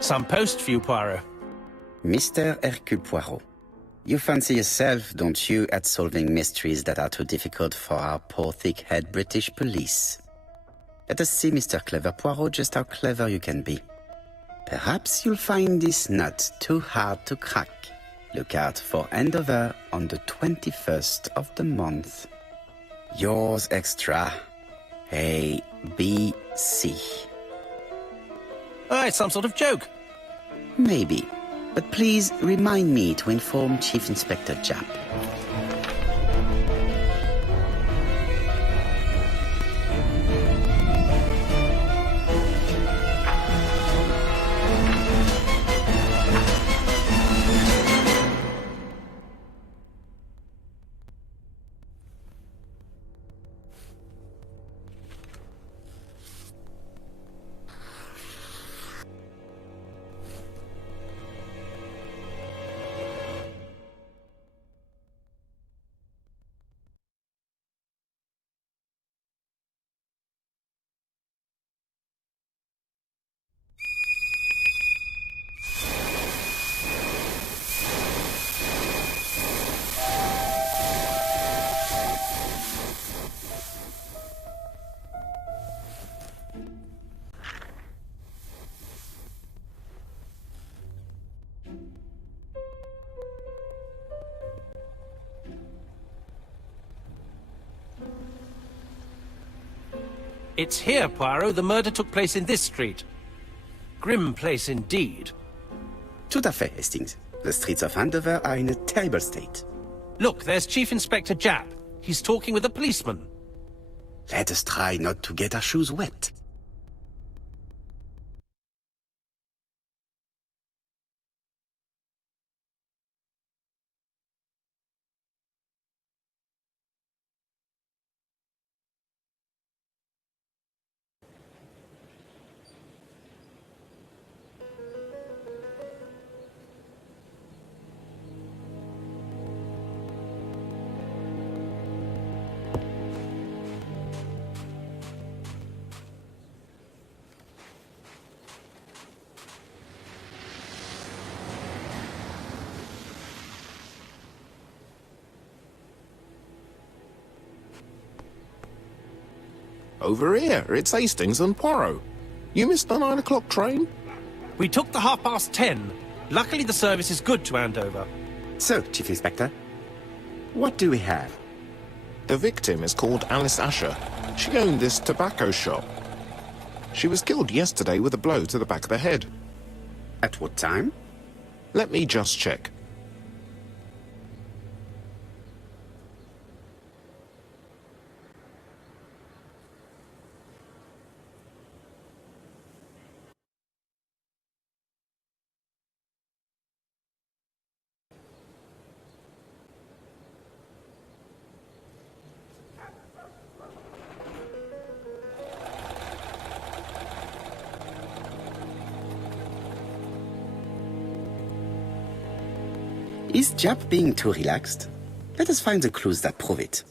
Some post for you, Poirot. Mr. Hercule Poirot, you fancy yourself, don't you, at solving mysteries that are too difficult for our poor thick-head British police? Let us see, Mr. Clever Poirot, just how clever you can be. Perhaps you'll find this nut too hard to crack. Look out for handover on the 21st of the month. Yours extra, A, B, C. Oh, it's some sort of joke. Maybe, but please remind me to inform Chief Inspector Japp. It's here, Poirot. The murder took place in this street. Grim place indeed. Tout à fait, Hastings. The streets of Andover are in a terrible state. Look, there's Chief Inspector Japp. He's talking with a policeman. Let us try not to get our shoes wet. Over here, it's Hastings and Poirot. You missed the 9 o'clock train? We took the 10:30. Luckily, the service is good to Andover. So, Chief Inspector, what do we have? The victim is called Alice Asher. She owned this tobacco shop. She was killed yesterday with a blow to the back of the head. At what time? Let me just check. Is Japp being too relaxed? Let us find the clues that prove it.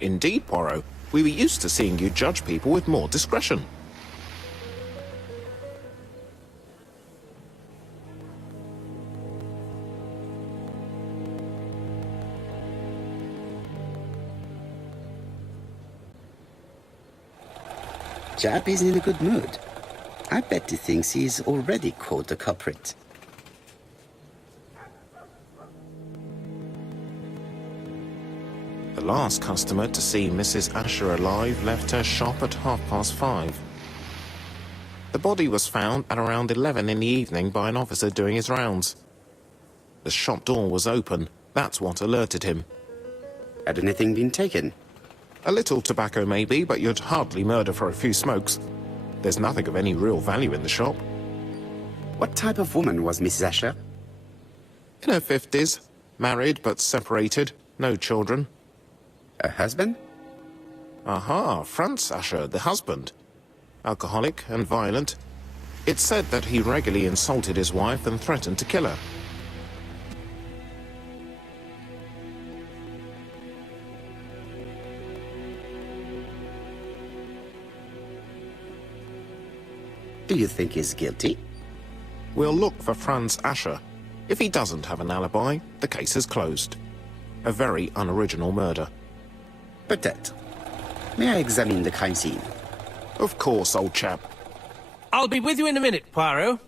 Indeed, Poirot. We were used to seeing you judge people with more discretion. Japp is in a good mood. I bet he thinks he's already caught the culprit. The last customer to see Mrs. Asher alive left her shop at 5:30. The body was found at around 11 in the evening by an officer doing his rounds. The shop door was open. That's what alerted him. Had anything been taken? A little tobacco maybe, but you'd hardly murder for a few smokes. There's nothing of any real value in the shop. What type of woman was Mrs. Asher? In her 50s, married but separated, no children. Her husband? Aha, Franz Asher, the husband. Alcoholic and violent. It's said that he regularly insulted his wife and threatened to kill her. Do you think he's guilty? We'll look for Franz Asher. If he doesn't have an alibi, the case is closed. A very unoriginal murder. Peut-être. May I examine the crime scene? Of course, old chap. I'll be with you in a minute, Poirot.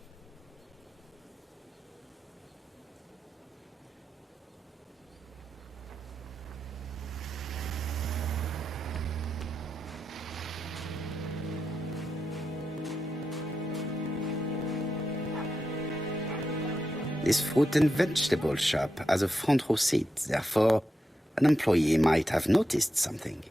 This fruit and vegetable shop has a front row seat, therefore, an employee might have noticed something.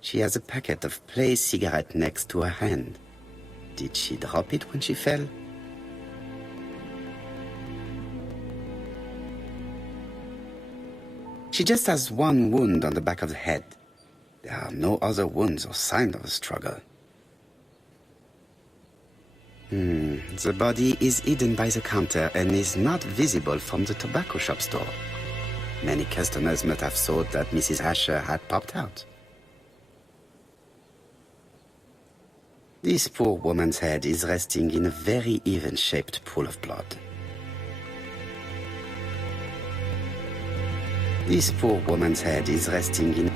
She has a packet of play cigarette next to her hand. Did she drop it when she fell? She just has one wound on the back of the head. There are no other wounds or signs of a struggle. The body is hidden by the counter and is not visible from the tobacco shop store. Many customers must have thought that Mrs. Asher had popped out. This poor woman's head is resting in a very even-shaped pool of blood. This poor woman's head is resting in...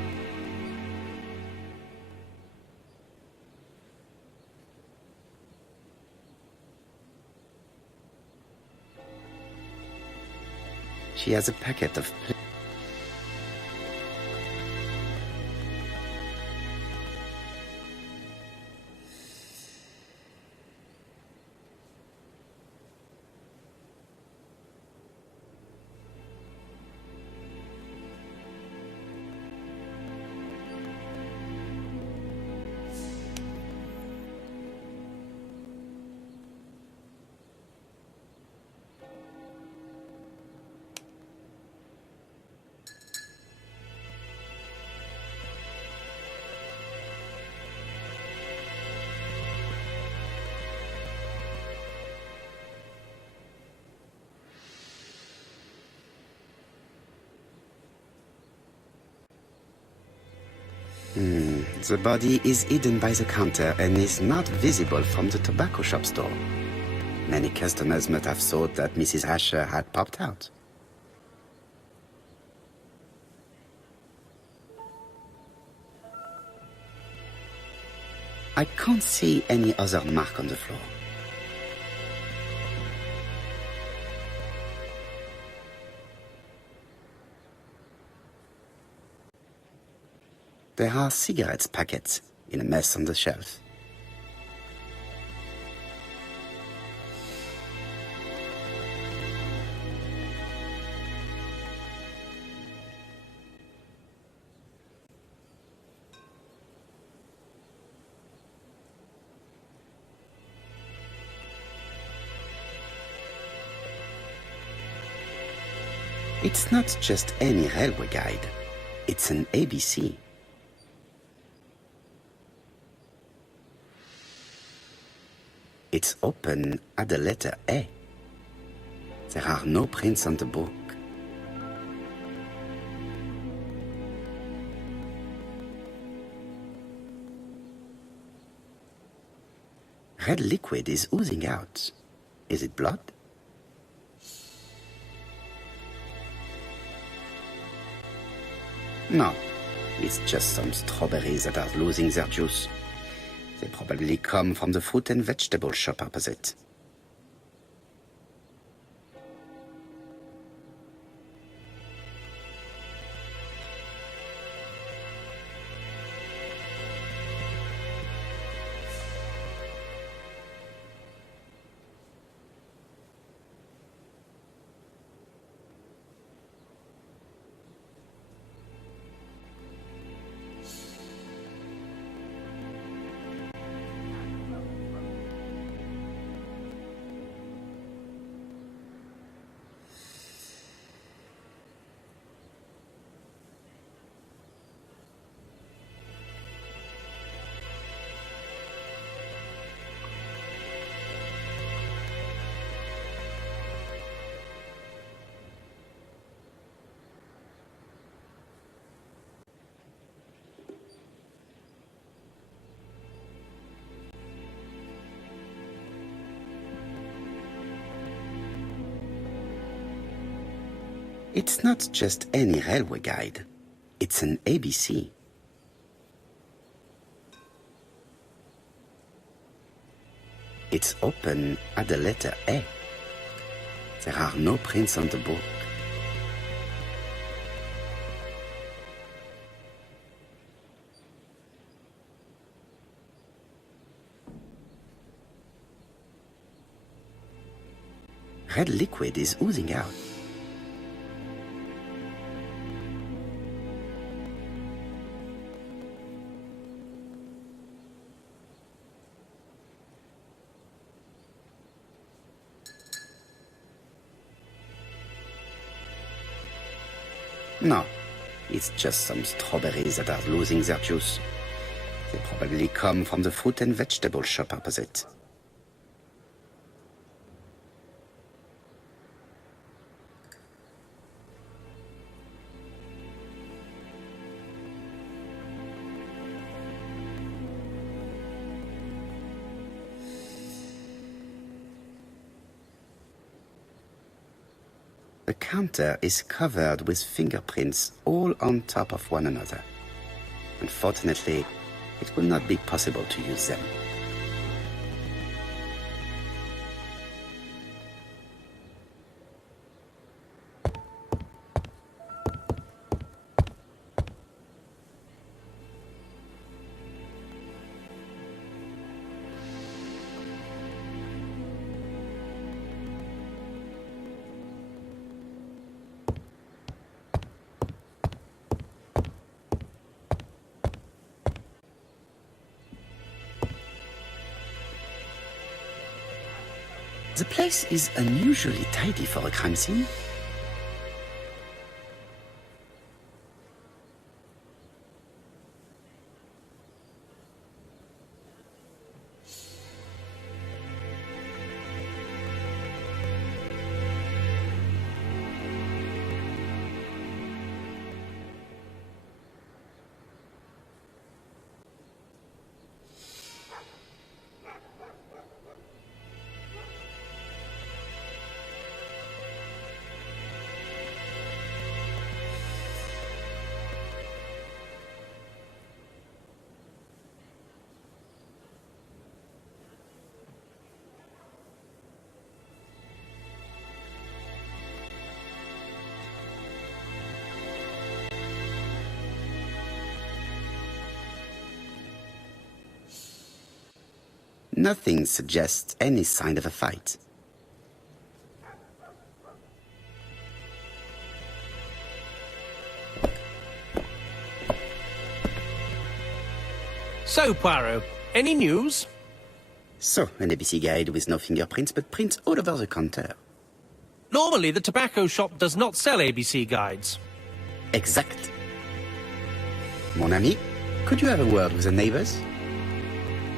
She has a packet of... The body is hidden by the counter and is not visible from the tobacco shop store. Many customers must have thought that Mrs. Asher had popped out. I can't see any other mark on the floor. There are cigarettes packets in a mess on the shelf. It's not just any railway guide. It's an ABC. It's open at the letter A. There are no prints on the book. Red liquid is oozing out. Is it blood? No, it's just some strawberries that are losing their juice. They probably come from the fruit and vegetable shop opposite. It's not just any railway guide. It's an ABC. It's open at the letter A. There are no prints on the book. Red liquid is oozing out. No, it's just some strawberries that are losing their juice. They probably come from the fruit and vegetable shop opposite. The counter is covered with fingerprints all on top of one another. Unfortunately, it will not be possible to use them. The place is unusually tidy for a crime scene. Nothing suggests any sign of a fight. So, Poirot, any news? So, an ABC guide with no fingerprints, but prints all over the counter. Normally, the tobacco shop does not sell ABC guides. Exact. Mon ami, could you have a word with the neighbors?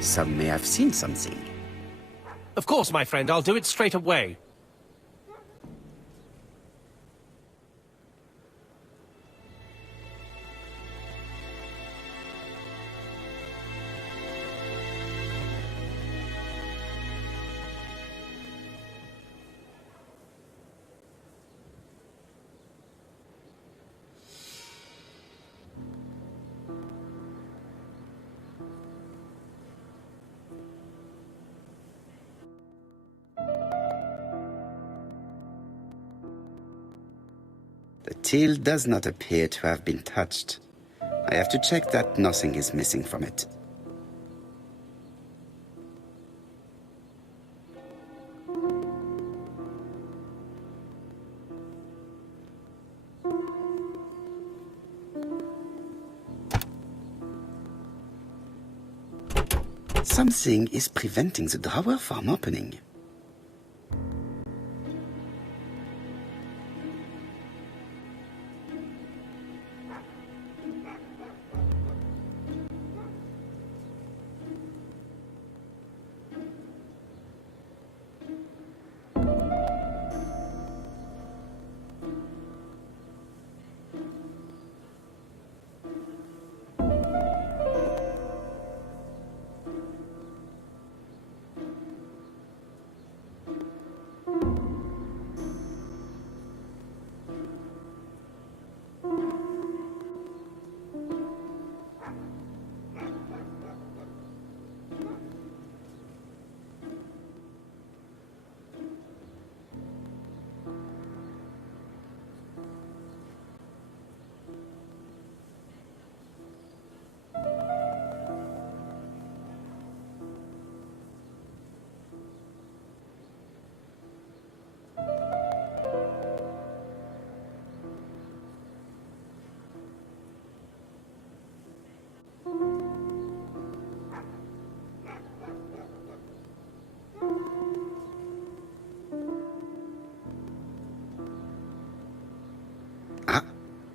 Some may have seen something. Of course, my friend, I'll do it straight away. The till does not appear to have been touched. I have to check that nothing is missing from it. Something is preventing the drawer from opening.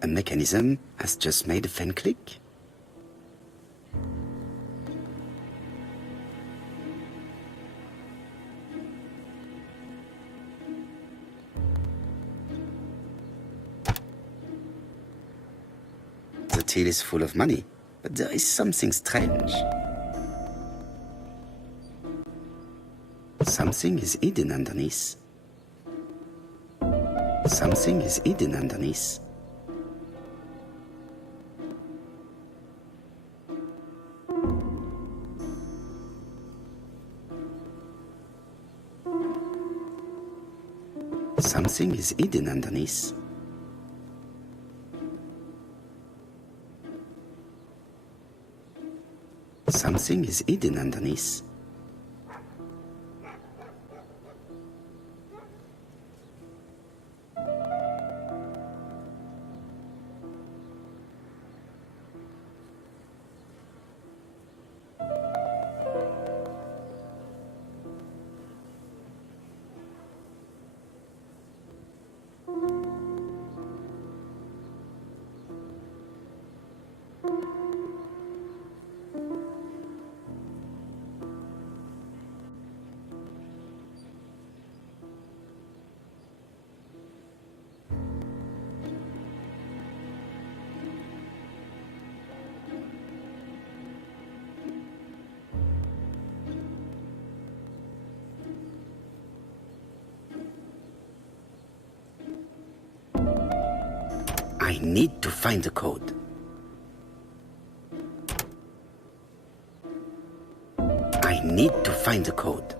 A mechanism has just made a fan click. The till is full of money, but there is something strange. Something is hidden underneath. Something is hidden underneath. Something is hidden underneath. Something is hidden underneath. I need to find the code. I need to find the code.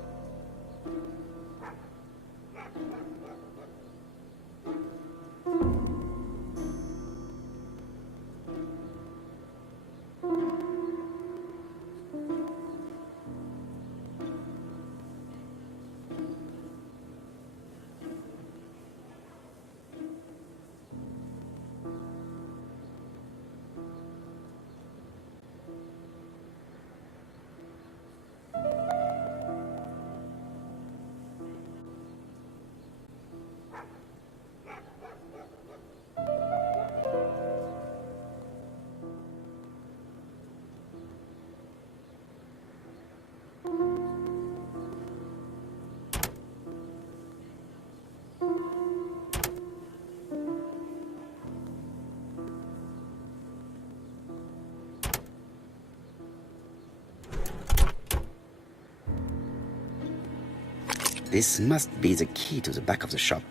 This must be the key to the back of the shop.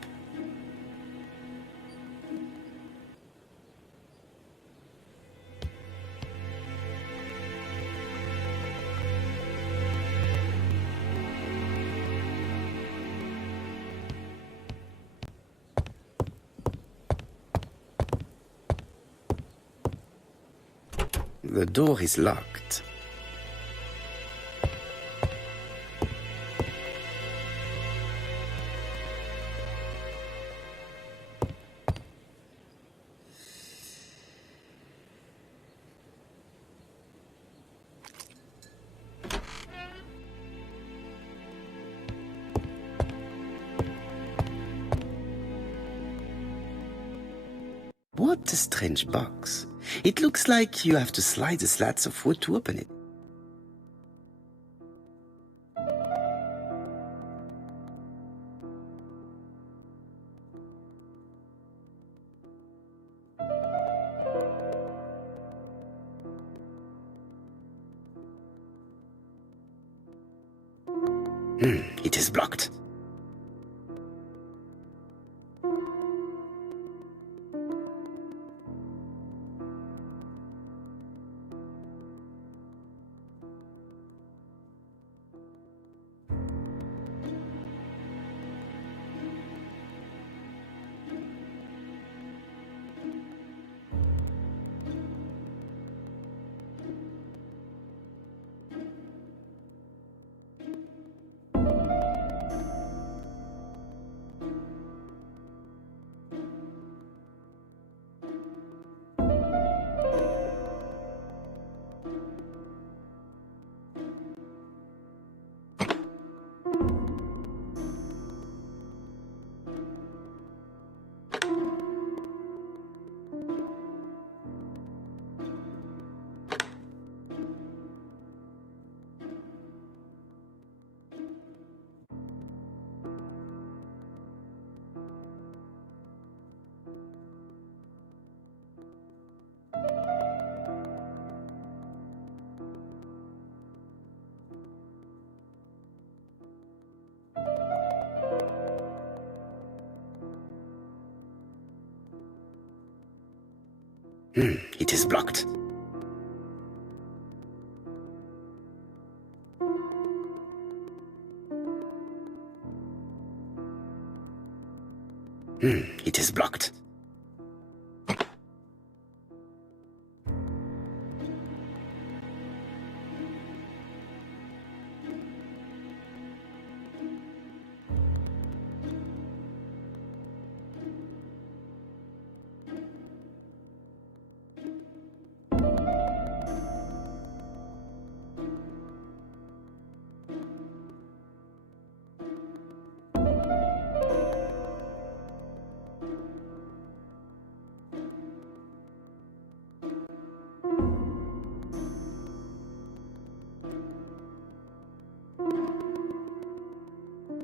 The door is locked. What a strange box. It looks like you have to slide the slats of wood to open it. It is blocked. It is blocked. It is blocked.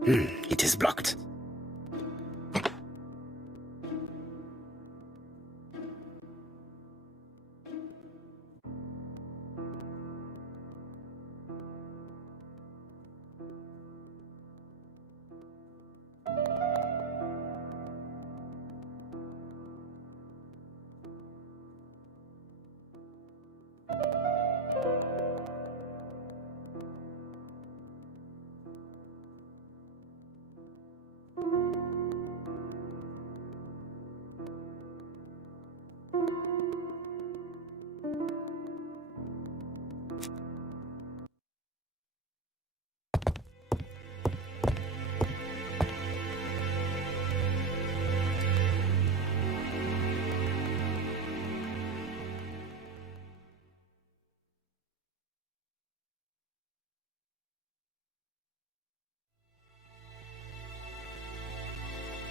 It is blocked.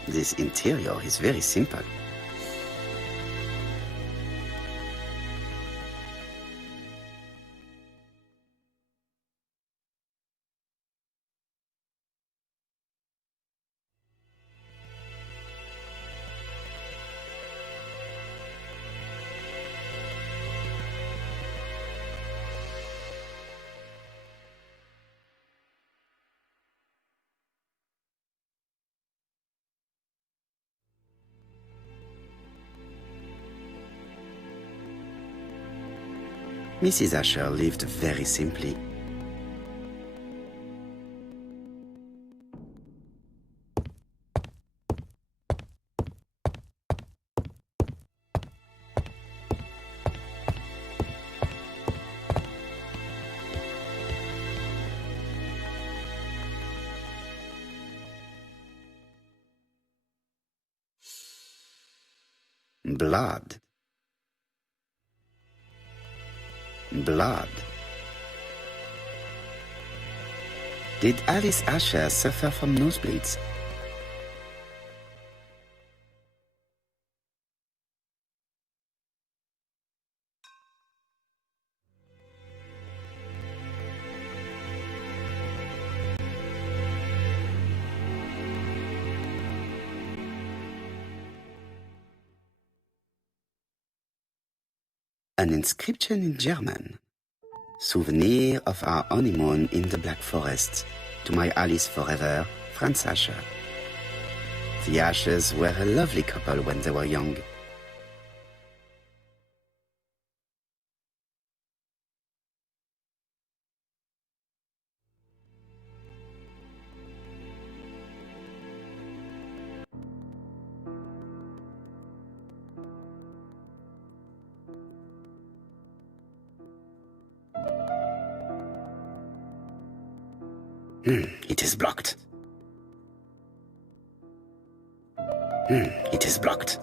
This interior is very simple. Mrs. Asher lived very simply. Blood. Blood. Did Alice Asher suffer from nosebleeds? An inscription in German. Souvenir of our honeymoon in the Black Forest. To my Alice forever, Franz Asher. The Ashers were a lovely couple when they were young. It is blocked. It is blocked.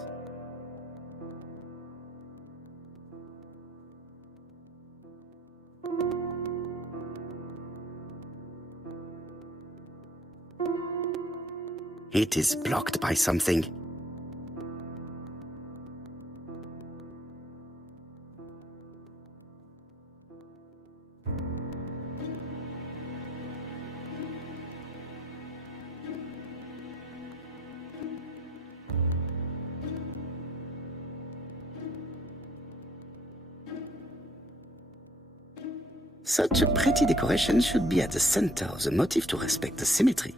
It is blocked by something. Such a pretty decoration should be at the center of the motif to respect the symmetry.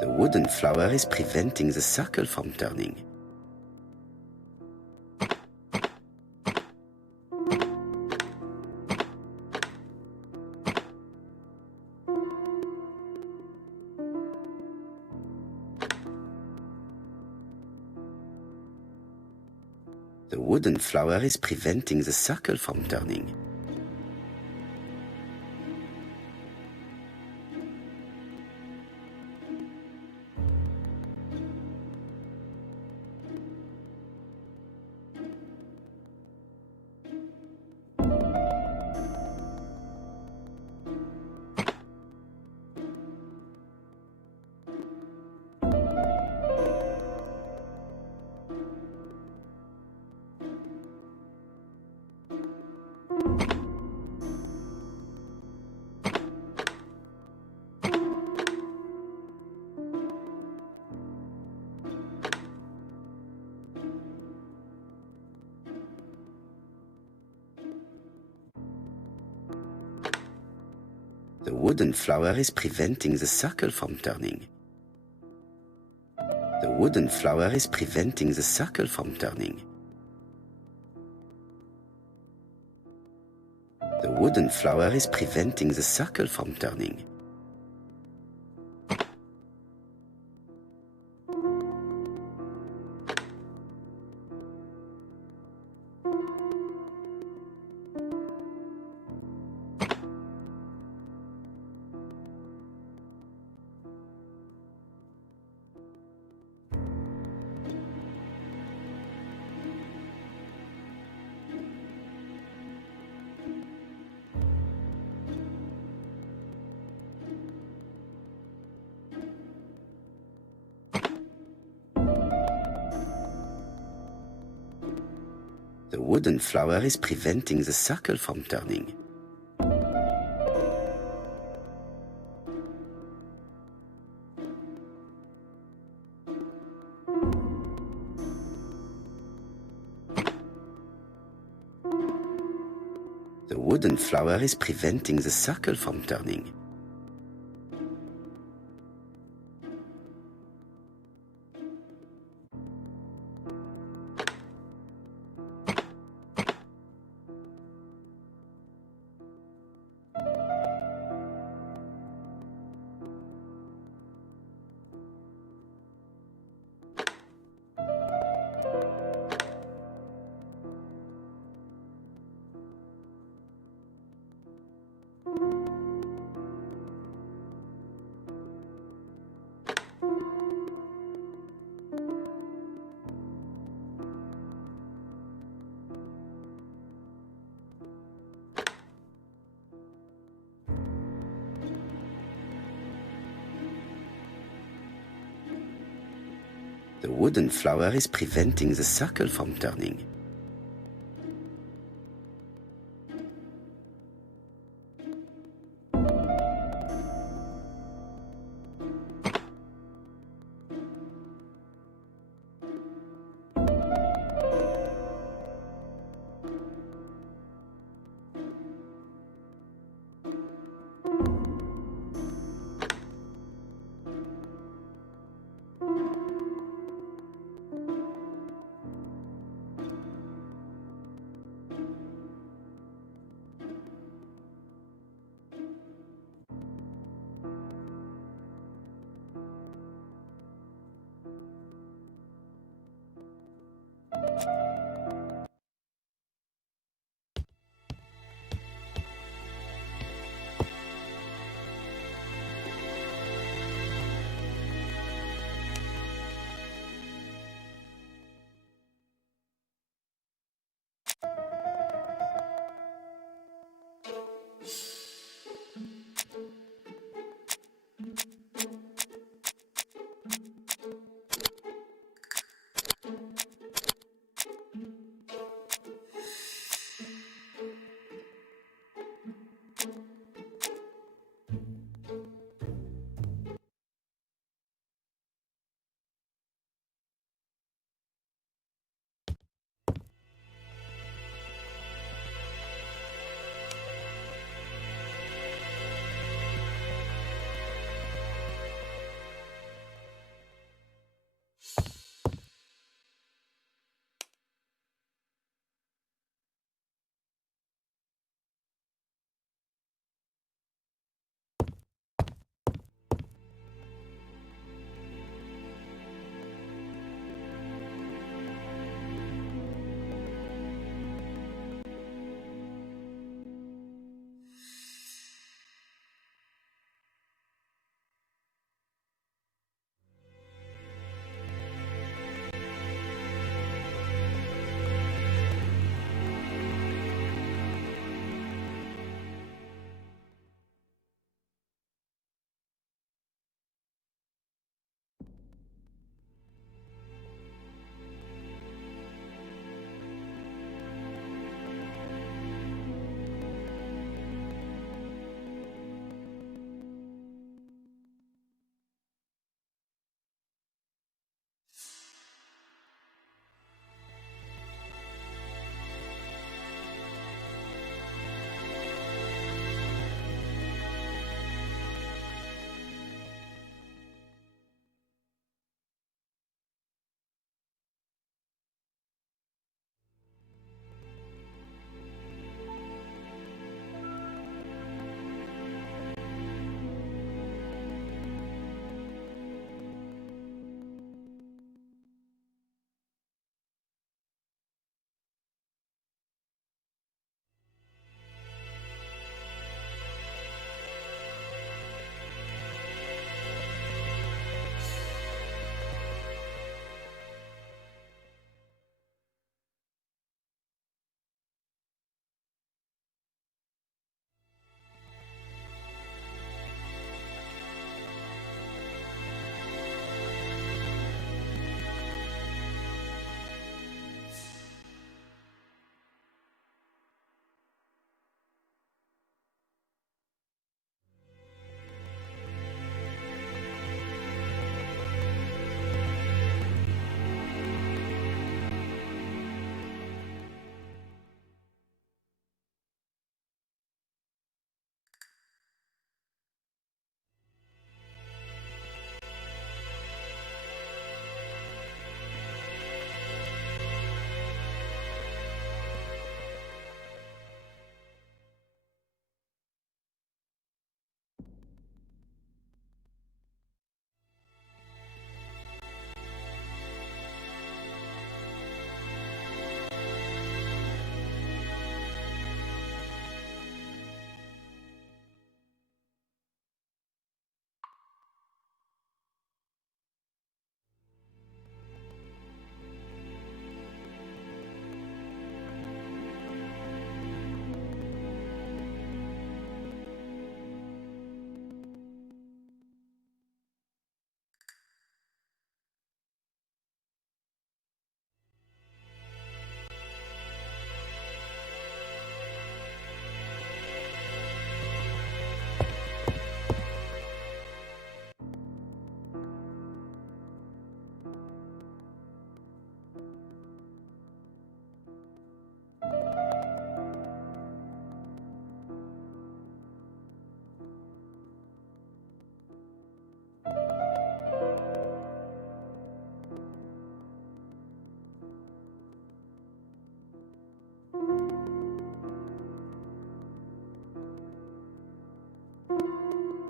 The wooden flower is preventing the circle from turning. The wooden flower is preventing the circle from turning. The wooden flower is preventing the circle from turning. The wooden flower is preventing the circle from turning. The wooden flower is preventing the circle from turning. The wooden flower is preventing the circle from turning. The wooden flower is preventing the circle from turning. The wooden flower is preventing the circle from turning.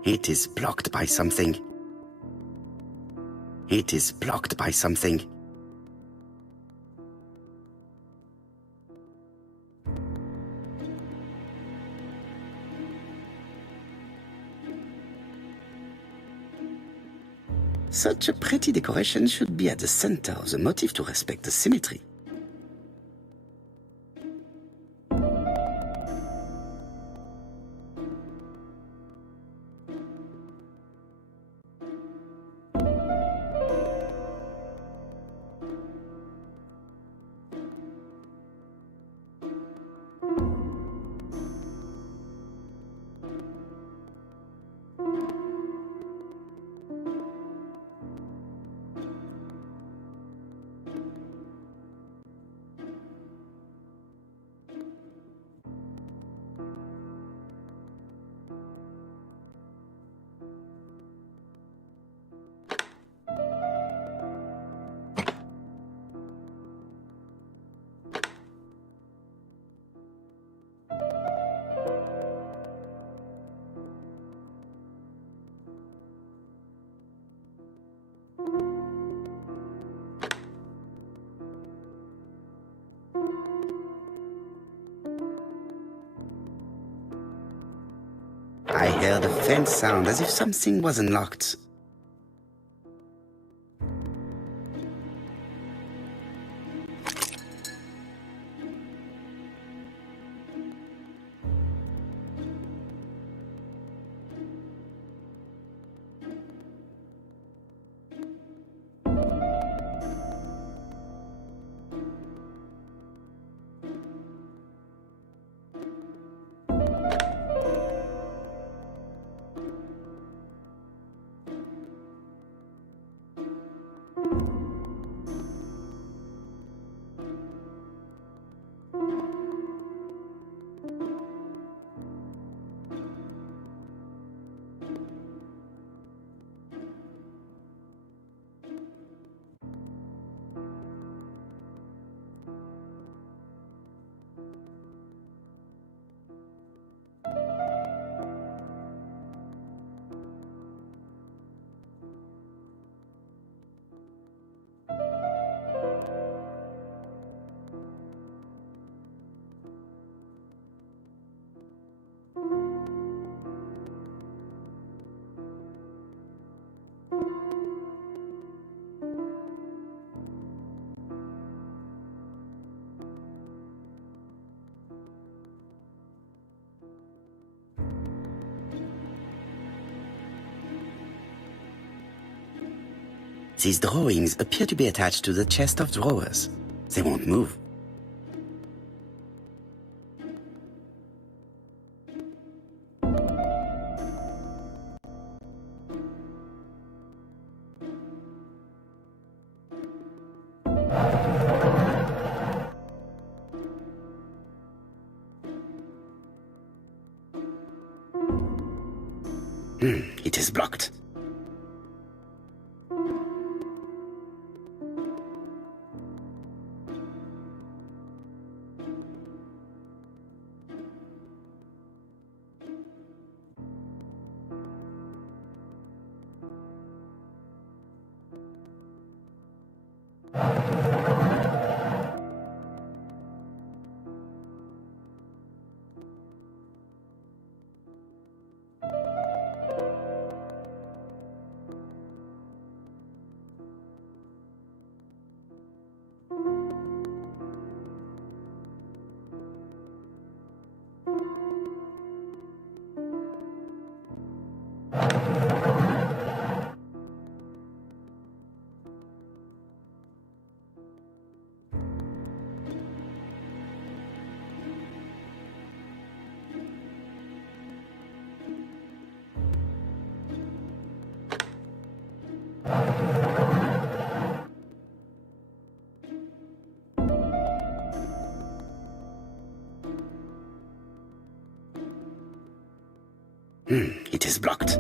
It is blocked by something. It is blocked by something. Such a pretty decoration should be at the center of the motif to respect the symmetry. I heard a faint sound as if something was unlocked. These drawings appear to be attached to the chest of drawers. They won't move. It is blocked. It is blocked.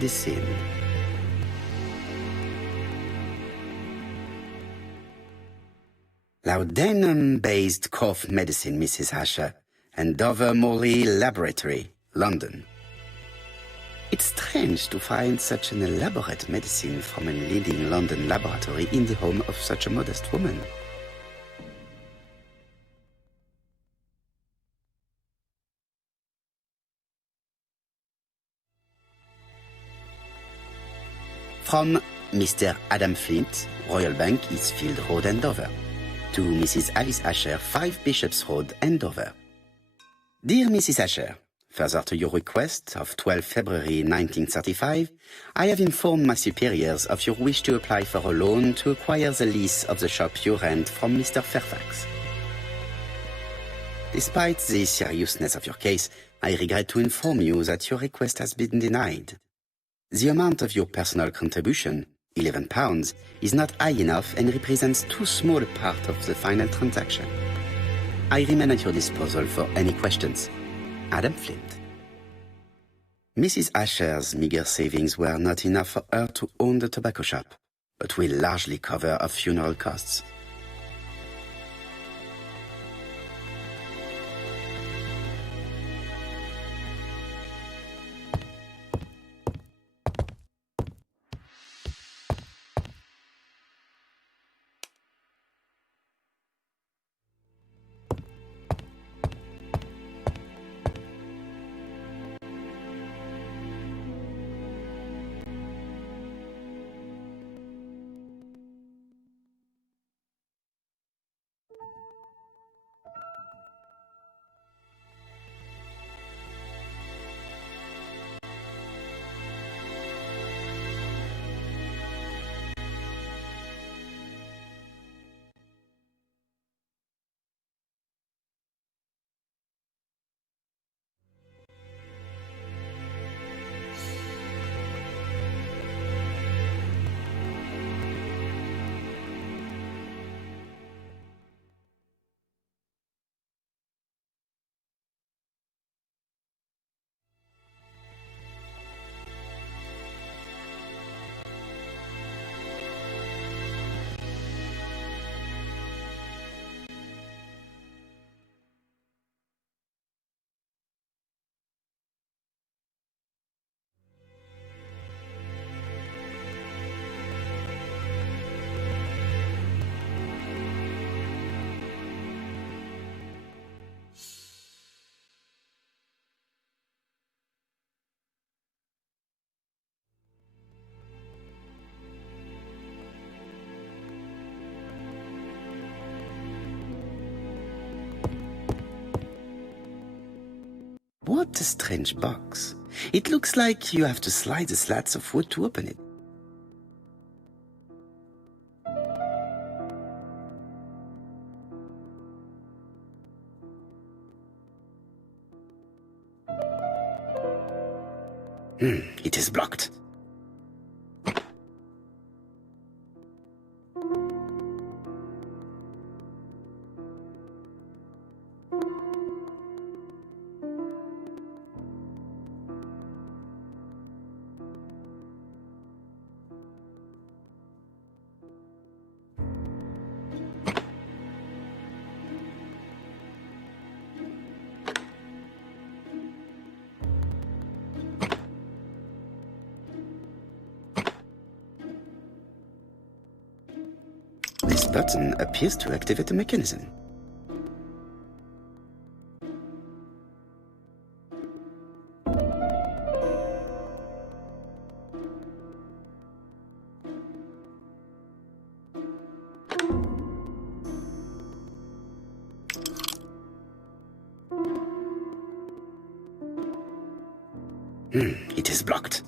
medicine. Laudanum-based cough medicine, Mrs. Asher, and Dover Morley Laboratory, London. It's strange to find such an elaborate medicine from a leading London laboratory in the home of such a modest woman. From Mr. Adam Flint, Royal Bank, Eastfield Road, Andover. To Mrs. Alice Asher, 5 Bishops Road, Andover. Dear Mrs. Asher, further to your request of 12 February 1935, I have informed my superiors of your wish to apply for a loan to acquire the lease of the shop you rent from Mr. Fairfax. Despite the seriousness of your case, I regret to inform you that your request has been denied. The amount of your personal contribution, £11, is not high enough and represents too small a part of the final transaction. I remain at your disposal for any questions. Adam Flint. Mrs. Asher's meager savings were not enough for her to own the tobacco shop, but will largely cover her funeral costs. What a strange box. It looks like you have to slide the slats of wood to open it. It is blocked. This button appears to activate the mechanism. It is blocked.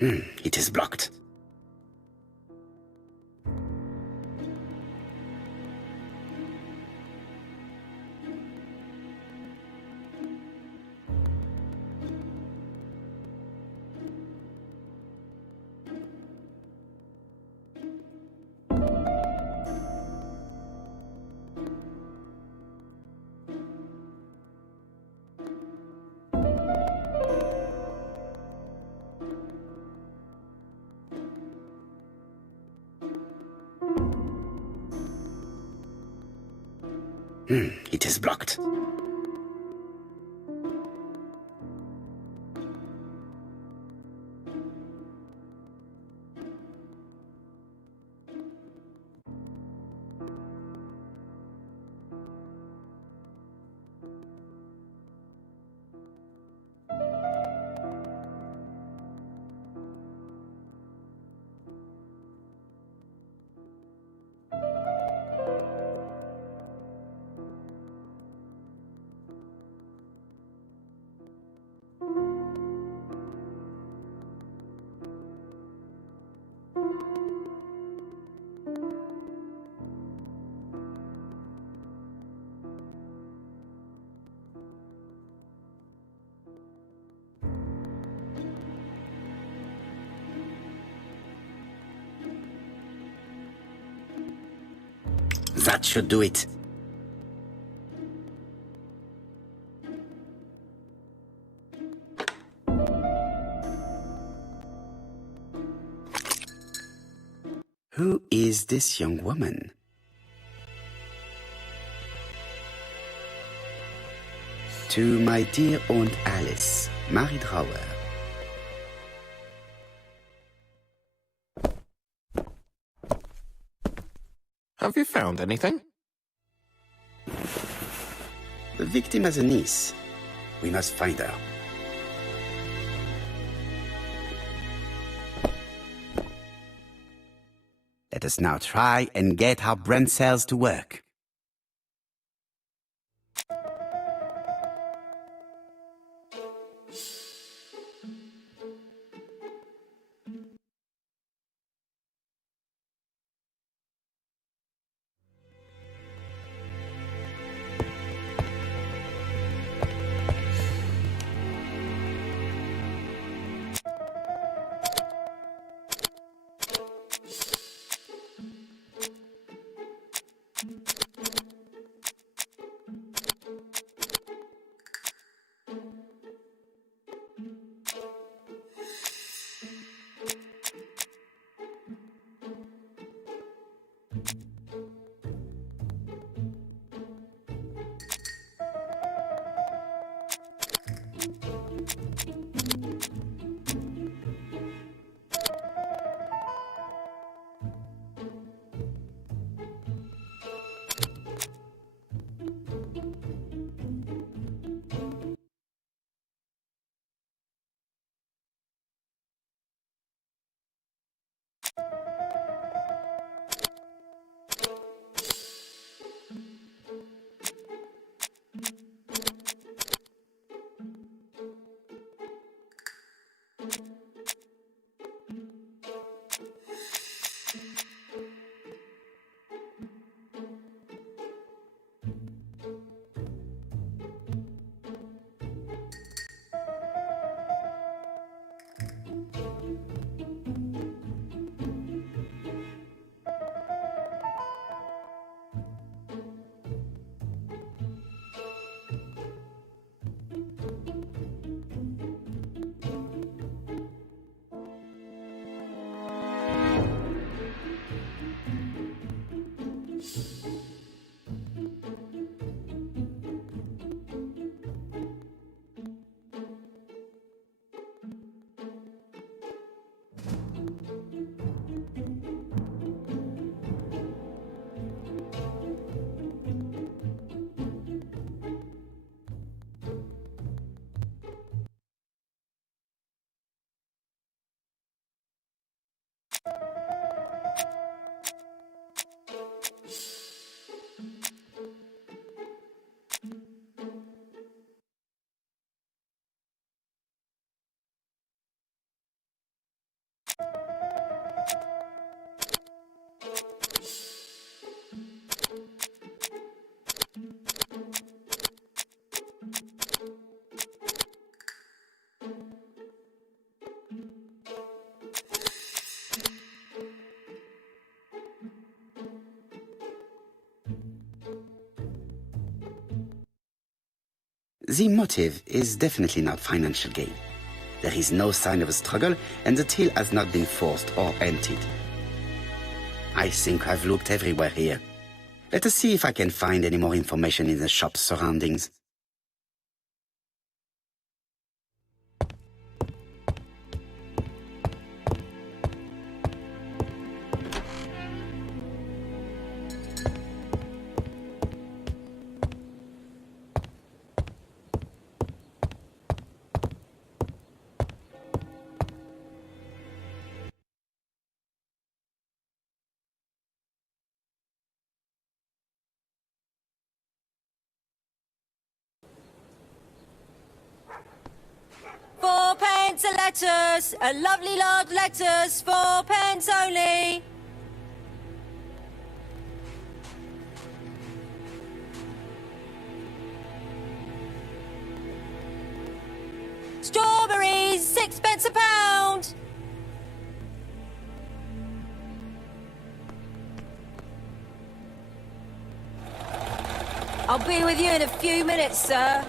It is blocked. It is blocked. That should do it. Who is this young woman? To my dear Aunt Alice, Mary Drower. Have you found anything? The victim has a niece. We must find her. Let us now try and get our brain cells to work. The motive is definitely not financial gain. There is no sign of a struggle, and the till has not been forced or emptied. I think I've looked everywhere here. Let us see if I can find any more information in the shop's surroundings. Fourpence a lettuce, a lovely large lettuce, 4p only. Strawberries, 6p a pound. I'll be with you in a few minutes, sir.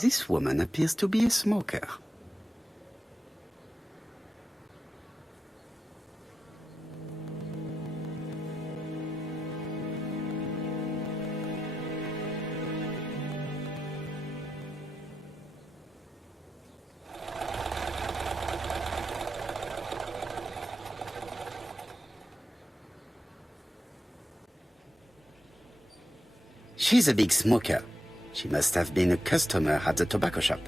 This woman appears to be a smoker. She's a big smoker. She must have been a customer at the tobacco shop.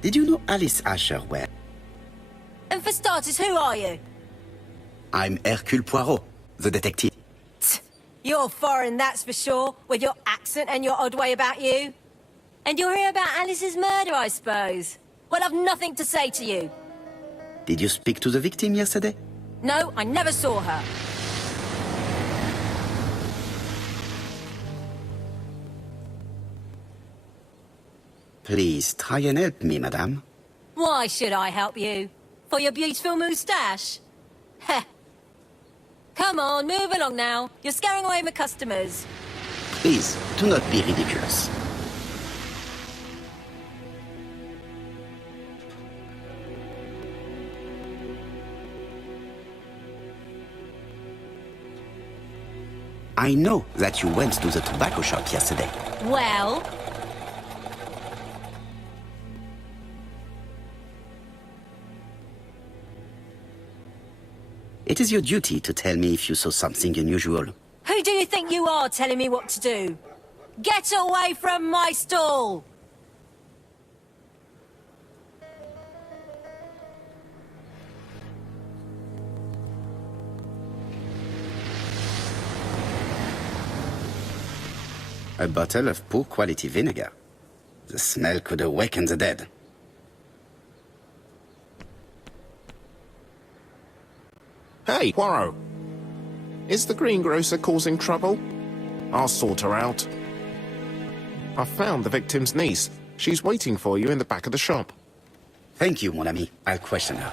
Did you know Alice Asher well? And for starters, who are you? I'm Hercule Poirot, the detective. You're foreign, that's for sure, with your accent and your odd way about you. And you're here about Alice's murder, I suppose. Well, I've nothing to say to you. Did you speak to the victim yesterday? No, I never saw her. Please try and help me, madame. Why should I help you? For your beautiful moustache? Heh. Come on, move along now. You're scaring away my customers. Please, do not be ridiculous. I know that you went to the tobacco shop yesterday. Well? It is your duty to tell me if you saw something unusual. Who do you think you are telling me what to do? Get away from my stall! A bottle of poor quality vinegar. The smell could awaken the dead. Hey, Poirot. Is the greengrocer causing trouble? I'll sort her out. I found the victim's niece. She's waiting for you in the back of the shop. Thank you, mon ami. I'll question her.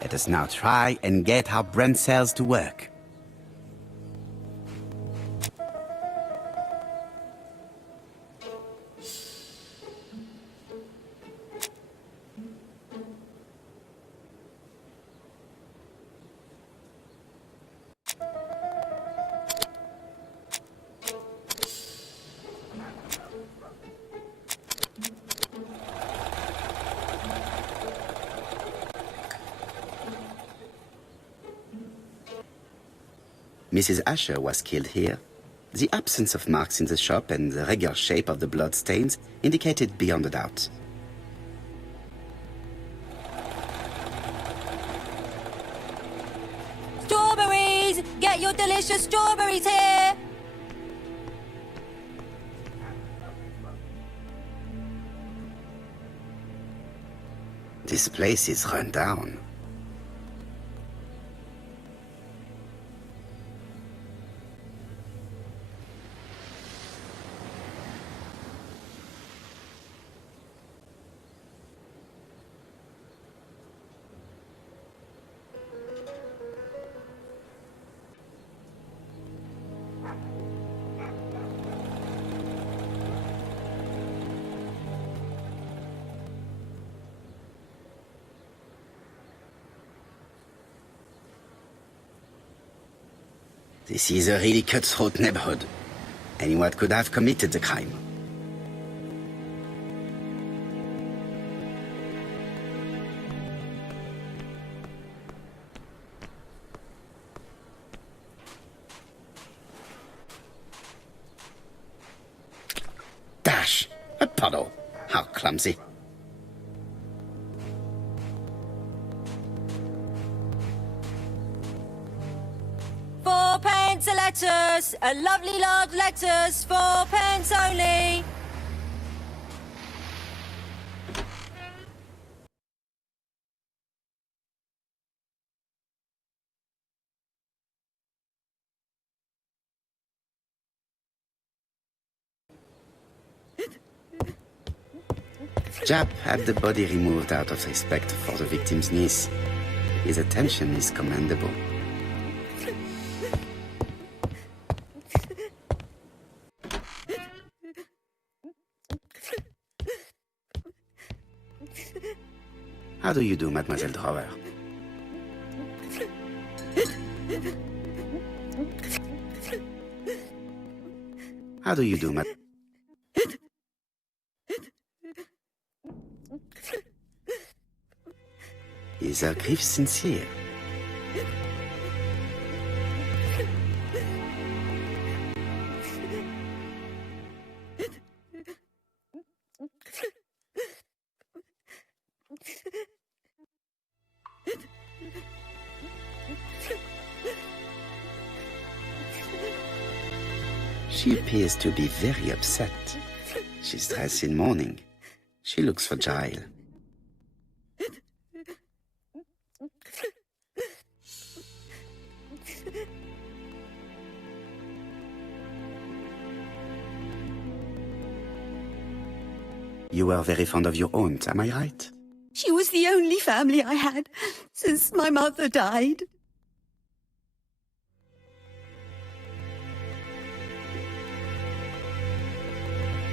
Let us now try and get our brain cells to work. Mrs. Asher was killed here. The absence of marks in the shop and the regular shape of the blood stains indicated beyond a doubt. Strawberries! Get your delicious strawberries here! This This place is run down. This is a really cutthroat neighborhood. Anyone could have committed the crime. Dash! A puddle. How clumsy. £4 a lettuce, a lovely large lettuce, 4 pence only. Jap had the body removed out of respect for the victim's niece. His attention is commendable. How do you do, Mademoiselle Drower? How do you do, Mad... Is her grief sincere? She appears to be very upset. She's dressed in mourning. She looks fragile. You were very fond of your aunt, am I right? She was the only family I had since my mother died.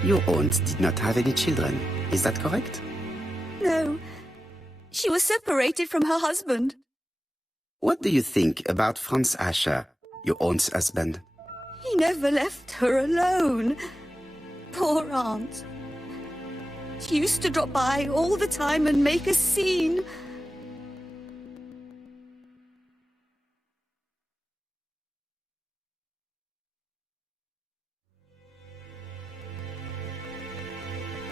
Your aunt did not have any children, is that correct? No, she was separated from her husband. What do you think about Franz Asher, your aunt's husband? He never left her alone. Poor aunt. She used to drop by all the time and make a scene.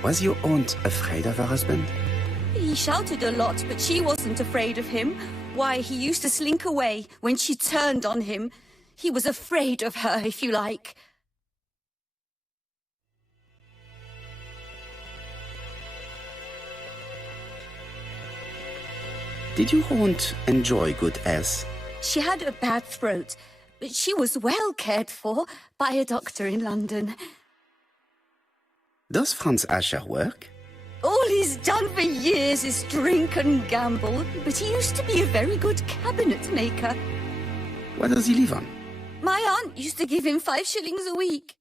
Was your aunt afraid of her husband? He shouted a lot, but she wasn't afraid of him. Why, he used to slink away when she turned on him. He was afraid of her, if you like. Did your aunt enjoy good health? She had a bad throat, but she was well cared for by a doctor in London. Does Franz Asher work? All he's done for years is drink and gamble, but he used to be a very good cabinet maker. What does he live on? My aunt used to give him 5 shillings a week.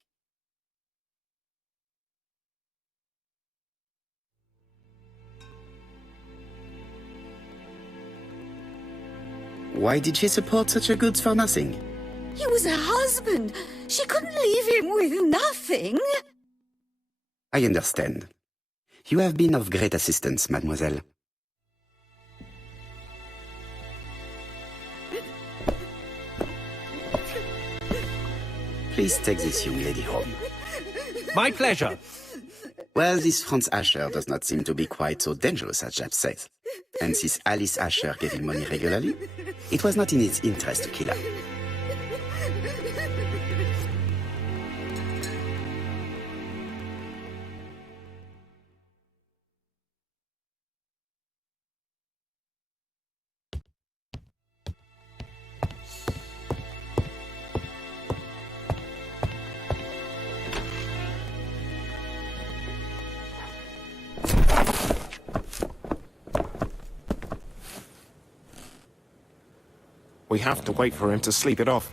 Why did she support such a goods for nothing? He was her husband. She couldn't leave him with nothing. I understand. You have been of great assistance, mademoiselle. Please take this young lady home. My pleasure. Well, this Franz Asher does not seem to be quite so dangerous as Jap says. And since Alice Asher gave him money regularly, it was not in his interest to kill her. We have to wait for him to sleep it off.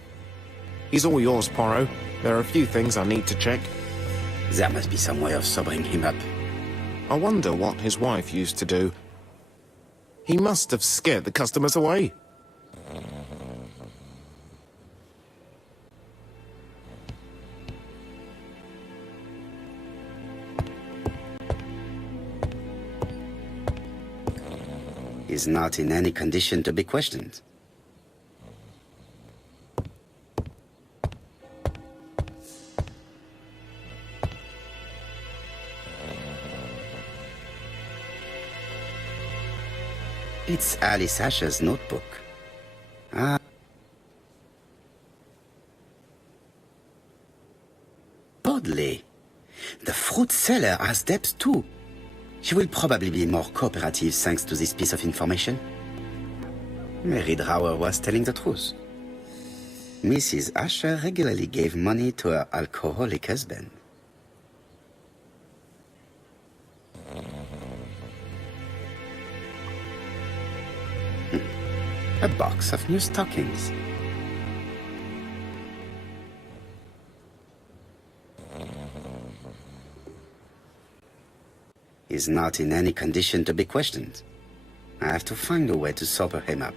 He's all yours, Poirot. There are a few things I need to check. There must be some way of sobering him up. I wonder what his wife used to do. He must have scared the customers away. He's not in any condition to be questioned. It's Alice Asher's notebook. Ah. Oddly. The fruit seller has debts too. She will probably be more cooperative thanks to this piece of information. Mary Drower was telling the truth. Mrs. Asher regularly gave money to her alcoholic husband. A box of new stockings. He's not in any condition to be questioned. I have to find a way to sober him up.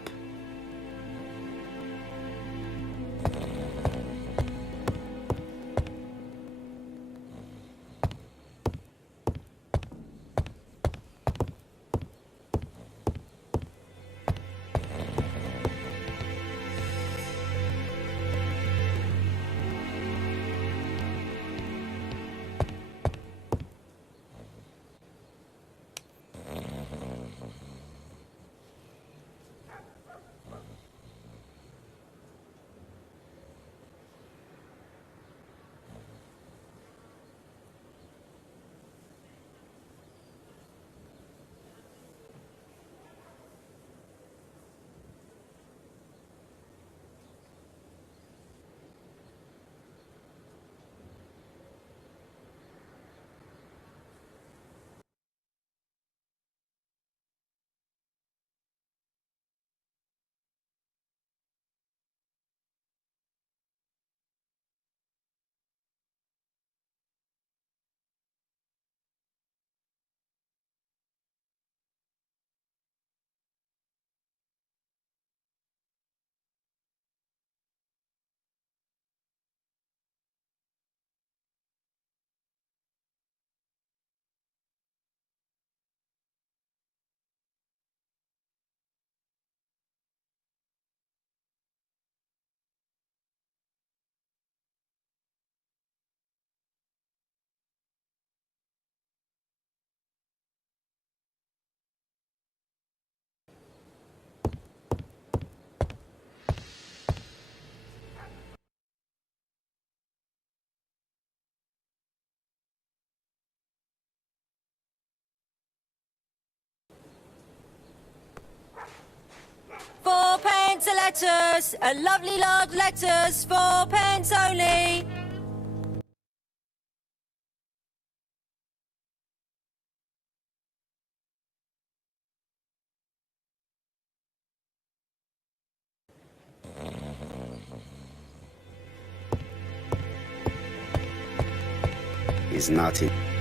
£4 a letters, a lovely large letters, 4 pence only. He's not in...